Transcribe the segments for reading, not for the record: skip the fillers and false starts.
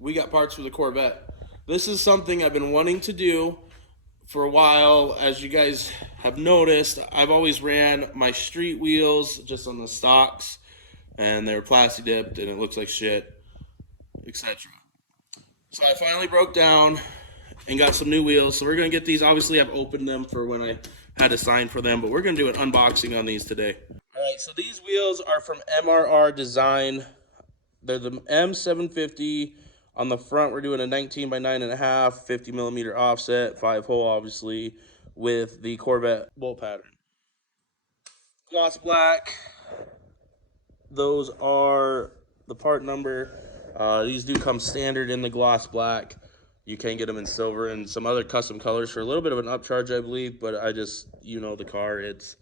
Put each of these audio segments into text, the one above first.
we got parts for the Corvette. This is something I've been wanting to do for a while. As you guys have noticed, I've always ran my street wheels just on the stocks, and they're plastic dipped and it looks like shit, etc. So I finally broke down and got some new wheels. So we're gonna get these. Obviously I've opened them for when I had to sign for them, but we're gonna do an unboxing on these today. All right, so these wheels are from MRR Design. They're the M750. On the front, we're doing a 19 by 9.5, 50 millimeter offset, 5-hole, obviously, with the Corvette bolt pattern. Gloss black. Those are the part number. These do come standard in the gloss black. You can get them in silver and some other custom colors for a little bit of an upcharge, I believe, but I just, you know the car, it's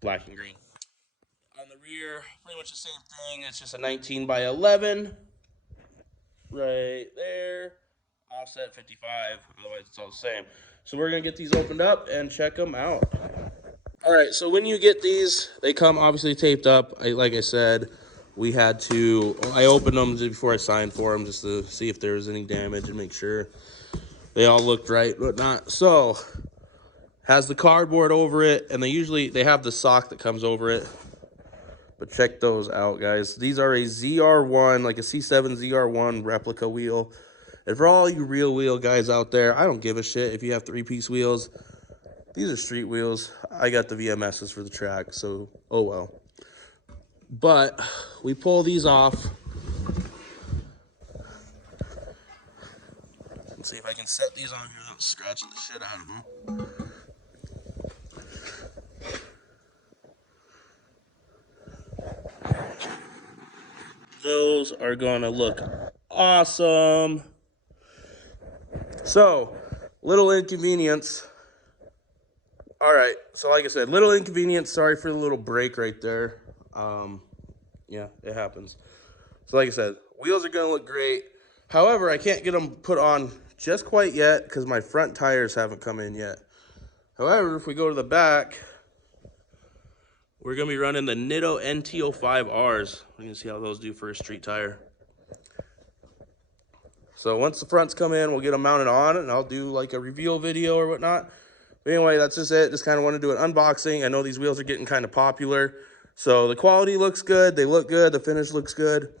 black and green. On the rear, pretty much the same thing. It's just a 19 by 11. Right there. Offset 55. Otherwise, it's all the same. So we're going to get these opened up and check them out. All right, so when you get these, they come obviously taped up. Like I said, I opened them before I signed for them just to see if there was any damage and make sure they all looked right, whatnot. So, has the cardboard over it, and they have the sock that comes over it. But check those out, guys. These are a ZR1, like a C7 ZR1 replica wheel. And for all you real wheel guys out there, I don't give a shit if you have 3-piece wheels. These are street wheels. I got the VMSs for the track, so oh well. But we pull these off. Let's see if I can set these on here without scratching the shit out of them. Those are gonna look awesome. So, little inconvenience. All right, so like I said, little inconvenience. Sorry for the little break right there. Yeah, it happens. So like I said, wheels are gonna look great. However, I can't get them put on just quite yet because my front tires haven't come in yet. However, if we go to the back, we're gonna be running the Nitto NT05Rs. We can see how those do for a street tire. So once the fronts come in, we'll get them mounted on, and I'll do like a reveal video or whatnot. But anyway, that's just it. Just kind of want to do an unboxing. I know these wheels are getting kind of popular. So the quality looks good. They look good. The finish looks good.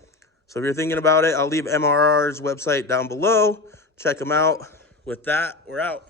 So if you're thinking about it, I'll leave MRR's website down below. Check them out. With that, we're out.